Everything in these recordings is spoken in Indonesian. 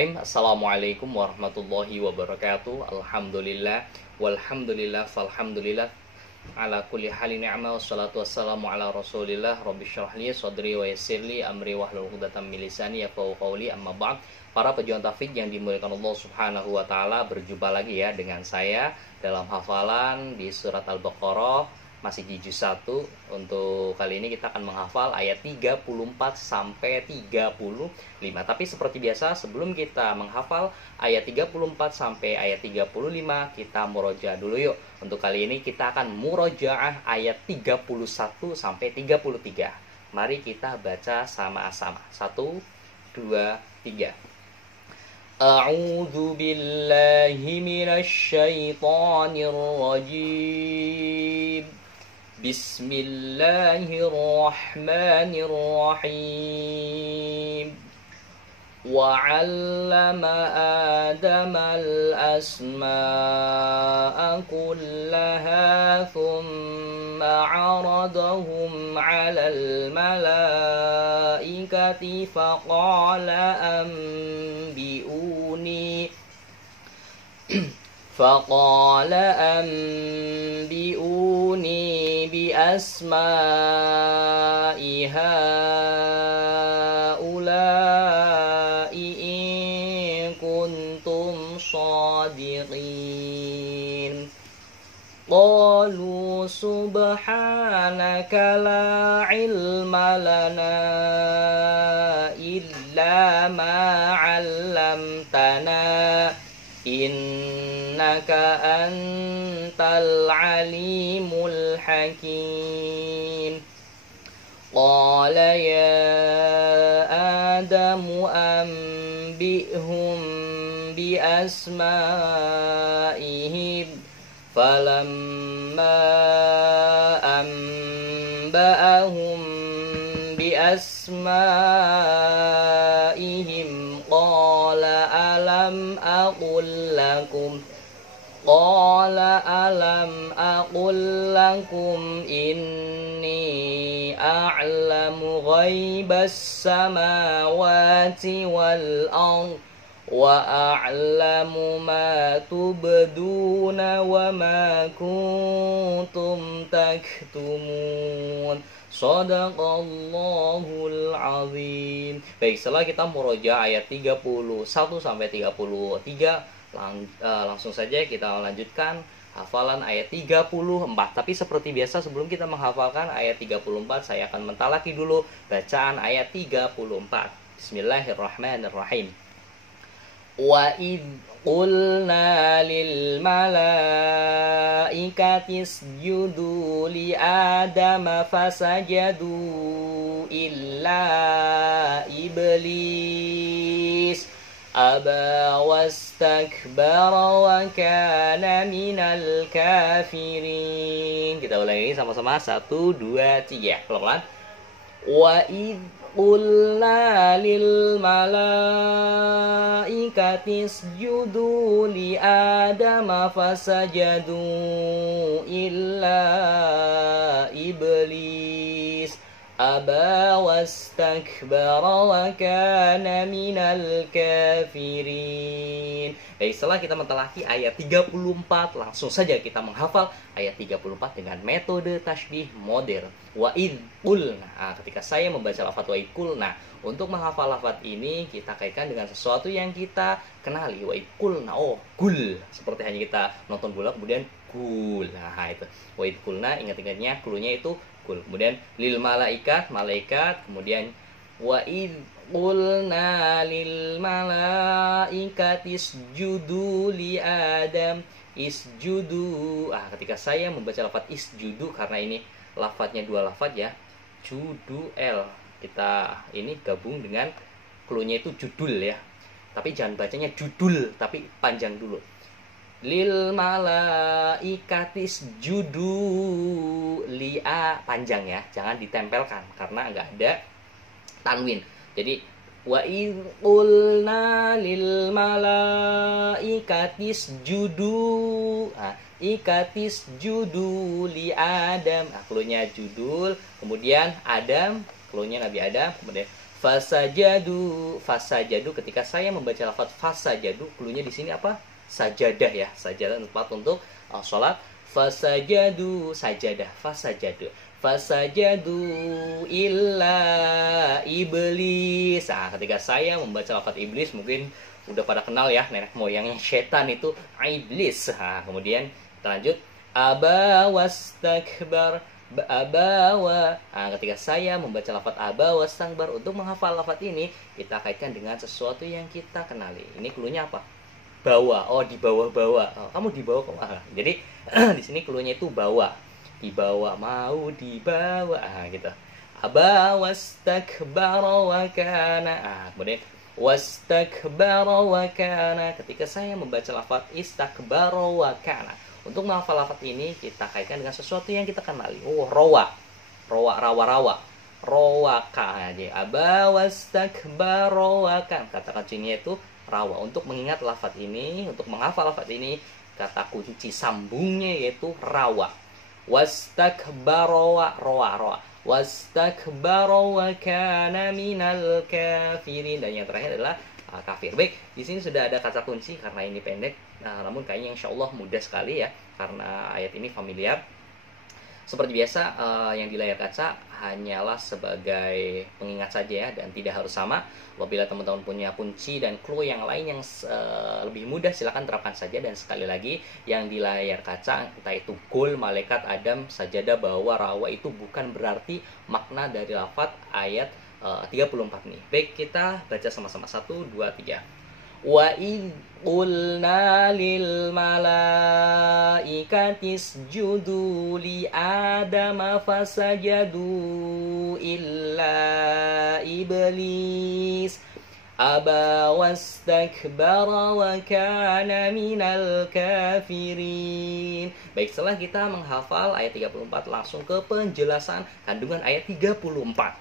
Assalamualaikum warahmatullahi wabarakatuh. Alhamdulillah walhamdulillah falhamdulillah ala kulli halin ni'mah wassalatu wassalamu ala rasulillah rabbi syrah li sadri wa yassir li amri wahlul 'uqdatam min lisani yafqahu qawli. Amma ba'd. Para pejuang taufik yang dimuliakan Allah Subhanahu wa taala, berjumpa lagi ya dengan saya dalam hafalan di surat Al-Baqarah, masih di juz 1. Untuk kali ini kita akan menghafal ayat 34 sampai 35. Tapi seperti biasa, sebelum kita menghafal ayat 34 sampai ayat 35, kita murojaah dulu yuk. Untuk kali ini kita akan murojaah ayat 31 sampai 33. Mari kita baca sama-sama. 1, 2, 3. A'udzu billahi minasyaitonir rajim. Bismillahirrahmanirrahim. Wa'allama Adama al-asma'a kullaha thumma 'aradahum 'alal malaikati faqala أنبئوني بأسماء هؤلاء إن كنتم صادقين. قالوا سبحانك لا علم لنا إلا ما علمتنا innaka antal alimul hakim. Qala ya Adamu anbi'hum bi asma'ihim. Falamma anba'ahum bi asma'ihim qala alam aqul lakum inni a'lamu ghaibas samawati wal ardh wa a'lamu ma tubduna wa ma kuntum taktumun. Shadaqallahul azim. Baik, setelah kita murojaah ayat 31 sampai 33, langsung saja kita lanjutkan hafalan ayat 34. Tapi seperti biasa, sebelum kita menghafalkan ayat 34, saya akan mentalaki dulu bacaan ayat 34. Bismillahirrahmanirrahim. Wa id qulna lil malaikati isjudu li adama fasajadu illa iblis aba wastakbara wa kana minal kafirin. Kita ulangi sama-sama. 1, 2, 3. Pelan-pelan. Wa id qulna lil malaikati isjudu li adama fasajadu illa iblis aba wastakbara wa kana minal kafirin. Baik, setelah kita mentelaki ayat 34, langsung saja kita menghafal ayat 34 dengan metode tasbih modern. Wa id qulna. Ketika saya membaca lafaz wa id qulna, untuk menghafal lafaz ini kita kaitkan dengan sesuatu yang kita kenali. Wa id qulna, gul. Seperti hanya kita nonton bola kemudian gul. Nah, itu. Wa id qulna, ingat-ingatnya klunya itu gul. Kemudian lil malaikat, kemudian wa id qulna lil malaikati isjudu li Adam isjudu. Ketika saya membaca lafaz isjudu, karena ini lafaznya dua lafaz ya, judu l, kita ini gabung dengan klunya itu judul ya, tapi jangan bacanya judul, tapi panjang dulu. Lil malaikati isjudu li a, panjang ya, jangan ditempelkan karena enggak ada tanwin. Jadi wa id qulna lil malaikati isjudu, ikatis judu li Adam. Klunya judul, kemudian Adam, klunya Nabi Adam, kemudian Fasajadu ketika saya membaca lafaz fasajadu, cluenya di sini apa? Sajadah ya, sajadah tempat untuk sholat. Fasajadu, sajadah, fasajadu illa iblis. Nah, ketika saya membaca lafaz iblis, mungkin udah pada kenal ya, nenek moyangnya setan itu iblis. Nah, kemudian kita lanjut, aba wastakbar, abawa. Nah, ketika saya membaca lafaz aba wastakbar, untuk menghafal lafaz ini kita kaitkan dengan sesuatu yang kita kenali. Ini cluenya apa? Bawa. Oh, di bawah-bawah. Oh, kamu di bawah kok. Jadi di sini cluenya itu bawa. Dibawa, mau dibawa. Gitu. Aba wastakbara wa kana. Kemudian wastakbara wa kana. Ketika saya membaca lafaz istakbara wa kana, untuk menghafal lafaz ini kita kaitkan dengan sesuatu yang kita kenali. Oh, rawa. Rawaka. Jadi aba wastakbara wa kana. Kata kuncinya itu rawa. Untuk mengingat lafaz ini, untuk menghafal lafaz ini, kata kunci sambungnya yaitu rawa. Wastakbara rawa. Wastakbara wa kana minal kafirin. Dan yang terakhir adalah kafir. Baik, di sini sudah ada kata kunci karena ini pendek. Namun kayaknya insya Allah mudah sekali ya, karena ayat ini familiar. Seperti biasa, yang di layar kaca hanyalah sebagai pengingat saja ya, dan tidak harus sama. Apabila teman-teman punya kunci dan clue yang lain yang lebih mudah, silahkan terapkan saja. Dan sekali lagi, yang di layar kaca, entah itu gol, malaikat, Adam, sajadah, bawa, rawa, itu bukan berarti makna dari lafaz ayat 34 nih. Baik, kita baca sama-sama. 1, 2, 3. Wa idh qulna lil malaikati isjudu li adama fasajadu illa iblis aba wastakbara wa kana minal kafirin. Baik, setelah kita menghafal ayat 34, langsung ke penjelasan kandungan ayat 34.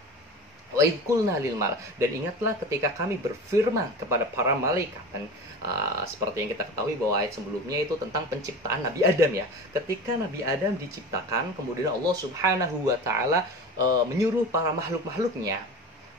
Wa idh qulna lil malaikati, dan ingatlah ketika kami berfirman kepada para malaikat. Dan seperti yang kita ketahui bahwa ayat sebelumnya itu tentang penciptaan Nabi Adam ya. Ketika Nabi Adam diciptakan, kemudian Allah Subhanahu wa taala menyuruh para makhluk-makhluknya,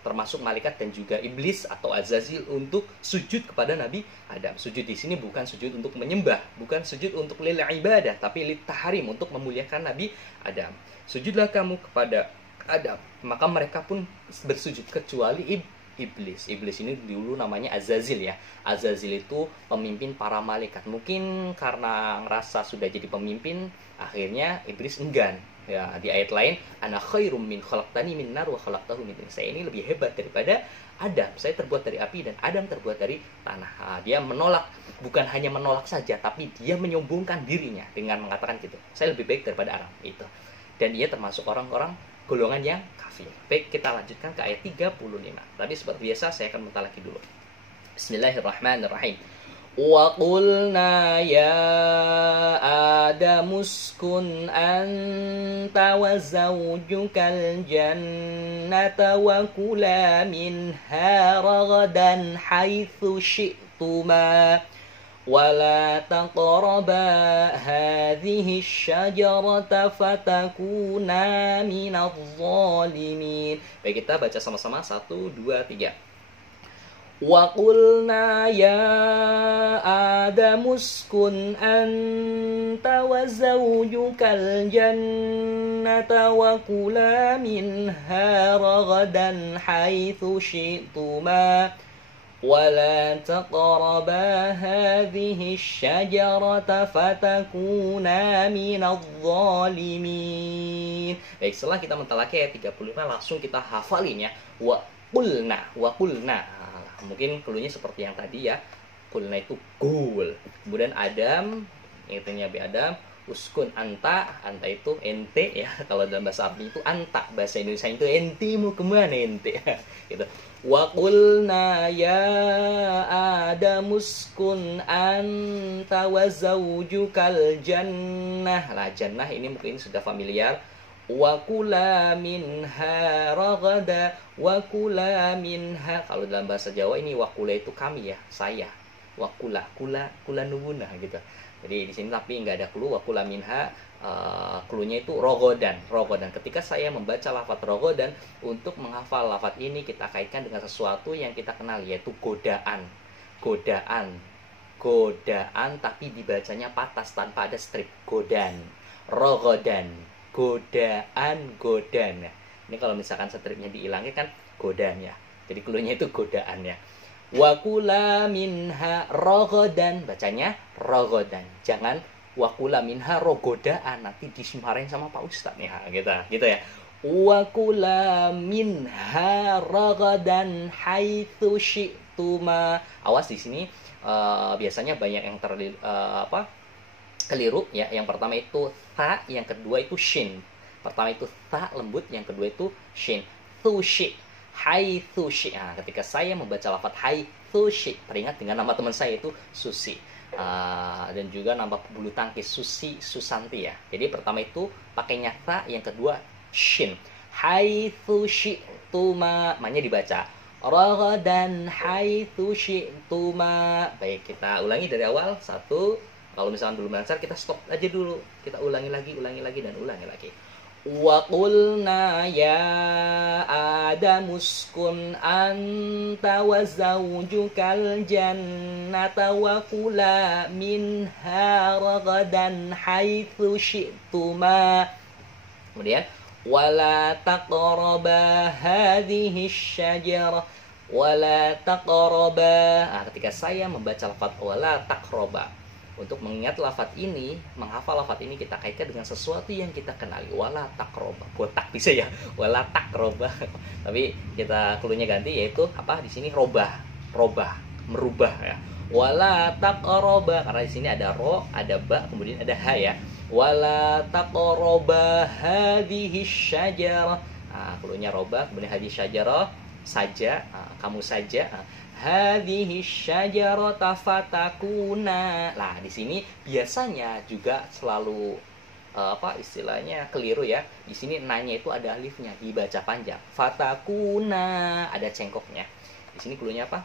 termasuk malaikat dan juga iblis atau Azazil, untuk sujud kepada Nabi Adam. Sujud di sini bukan sujud untuk menyembah, bukan sujud untuk lil ibadah, tapi lit tahrim, untuk memuliakan Nabi Adam. Sujudlah kamu kepada Adam. Maka mereka pun bersujud kecuali iblis. Iblis ini dulu namanya Azazil ya. Azazil itu pemimpin para malaikat. Mungkin karena ngerasa sudah jadi pemimpin, akhirnya iblis enggan. Ya, di ayat lain, ana khairum min khalaqtani min nar wa khalaqtahu min tin. Saya ini lebih hebat daripada Adam. Saya terbuat dari api dan Adam terbuat dari tanah. Dia menolak, bukan hanya menolak saja, tapi dia menyombongkan dirinya dengan mengatakan gitu. Saya lebih baik daripada Adam itu. Dan dia termasuk orang-orang golongan yang kafir. Baik, kita lanjutkan ke ayat 35. Tapi seperti biasa saya akan mentalaki dulu. Bismillahirrahmanirrahim. Wa qulna ya Adamu uskun anta wa zawjukal jannata wa kula minha ragadan haitsu syi'tuma ولا تقربا هذه الشجرة فتكونا من الظالمين. Baik, kita baca sama-sama. 1, 2, 3. وقلنا يا آدم اسكن أنت وزوجك الجنة وكلا منها رغدا حيث شئتما ولا تقربا هذه الشجرة فتكونا من الظالمين. Baik, setelah kita mentalaki ayat 35, langsung kita hafalin ya. Wa qulna. Mungkin cluenya seperti yang tadi ya. Qulna itu gul. Kemudian Adam, ingatnya Nabi Adam, uskun anta itu ente ya. Kalau dalam bahasa Arab itu anta, bahasa Indonesia itu ente, mau kemana ente gitu. Wa qulna ya Adam uskun anta wa zawjukal jannah. Lah, jannah ini mungkin sudah familiar. Wa kula minha ragada wa kula minha. Kalau dalam bahasa Jawa ini wa kula itu kami ya, saya. Wa kula nubuna gitu. Jadi di sini tapi nggak ada kulu. Wa kula minha clue-nya itu rogodan. Rogodan. Ketika saya membaca lafadz rogodan, untuk menghafal lafadz ini kita kaitkan dengan sesuatu yang kita kenal, yaitu godaan. Godaan. Godaan, tapi dibacanya patas tanpa ada strip. Godan. Rogodan. Godaan, godan. Ini kalau misalkan stripnya dihilangin kan godan ya. Jadi clue-nya itu godaan ya. Wakula minha rogodan. Bacanya rogodan. Jangan wakula minha rogodaan, nanti disimarahin sama Pak Ustadz ya, gitu ya. Wakula minha rogodan haitsu syi'tuma. Awas di sini biasanya banyak yang keliru ya. Yang pertama itu ta, yang kedua itu shin. Pertama itu ta lembut, yang kedua itu shin. Tushi, haitsu syi. Nah, ketika saya membaca lafaz haitsu syi, teringat dengan nama teman saya itu Susi. Dan juga nama bulu tangkis Susi Susanti ya. Jadi pertama itu pakai nyata, yang kedua shin. Haitsu syi'tuma, maknya dibaca ragadan haitsu syi'tuma. Baik, kita ulangi dari awal. Satu, kalau misalkan belum lancar kita stop aja dulu. Kita ulangi lagi dan ulangi lagi. Wa qulna ya Adam uskun anta wa zawjukal jannata wa kula minha ragadan haitsu syi'tuma. Kemudian wala taqraba hadhihi syajarah wala taqraba. Ketika saya membaca lafaz wala taqraba, untuk mengingat lafadz ini, menghafal lafadz ini, kita kaitkan dengan sesuatu yang kita kenali. Wala taqroba. Botak bisa ya. Wala taqroba. Tapi kita clue-nya ganti, yaitu apa? Di sini robah. Robah, merubah ya. Wala taqroba, karena di sini ada ro, ada ba, kemudian ada ha ya. Wala taqroba hadhihi syajarah. Clue-nya robah, kemudian hadhihi syajarah, saja, kamu saja. Hadhihi syajarata fatakuna. Nah, di sini biasanya juga selalu istilahnya keliru ya. Di sini nanya itu ada alifnya, dibaca panjang. Fatakuna, ada cengkoknya. Di sini clue-nya apa?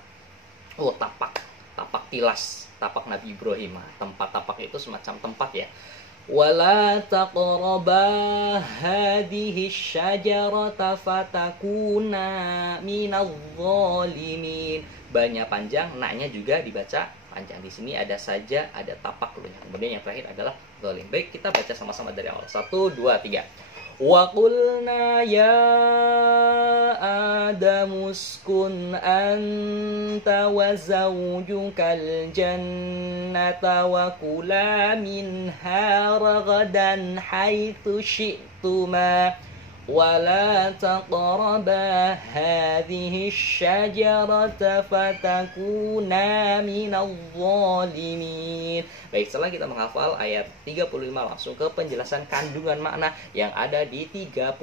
Oh, tapak. Tapak tilas, tapak Nabi Ibrahim. Tempat tapak itu semacam tempat ya. Wala taqraba hadhihi syajarata fatakuna minadh dhalimin. Banyak panjang, naknya juga dibaca panjang. Di sini ada saja, ada tapak dulunya. Kemudian yang terakhir adalah dhalim. Baik, kita baca sama-sama dari awal. 1, 2, 3. Wa qulna ya Adam uskun anta wa zawjukal jannata wa kula minha ragadan haitsu syi'tuma wala taqraba hadhihi syajarata fatakuna minadh dhalimin. Baik, setelah kita menghafal ayat 35, langsung ke penjelasan kandungan makna yang ada di 35.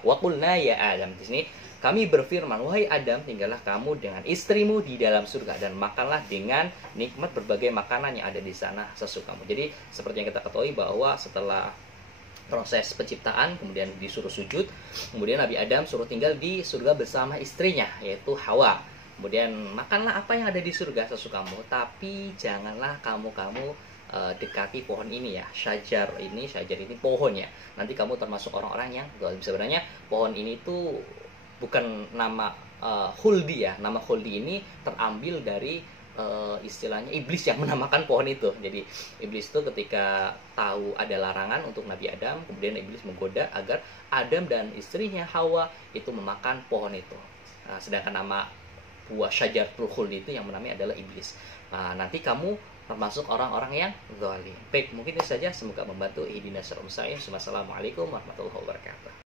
Wa qulna ya Adam. Di sini kami berfirman, wahai Adam, tinggallah kamu dengan istrimu di dalam surga dan makanlah dengan nikmat berbagai makanan yang ada di sana sesukamu. Jadi seperti yang kita ketahui bahwa setelah proses penciptaan, kemudian disuruh sujud, kemudian Nabi Adam suruh tinggal di surga bersama istrinya, yaitu Hawa. Kemudian makanlah apa yang ada di surga sesukamu, tapi janganlah kamu dekati pohon ini ya. Syajar ini pohon ya. Nanti kamu termasuk orang-orang yang zalim. Sebenarnya pohon ini tuh bukan nama Khuldi ya. Nama Khuldi ini terambil dari istilahnya iblis yang menamakan pohon itu. Jadi iblis itu ketika tahu ada larangan untuk Nabi Adam, kemudian iblis menggoda agar Adam dan istrinya Hawa itu memakan pohon itu. Sedangkan nama buah Syajaratul Khuldi itu yang menamai adalah iblis. Nanti kamu termasuk orang-orang yang zalim. Baik, mungkin itu saja. Semoga membantu. Ihdinas siratal mustaqim. Wassalamualaikum warahmatullahi wabarakatuh.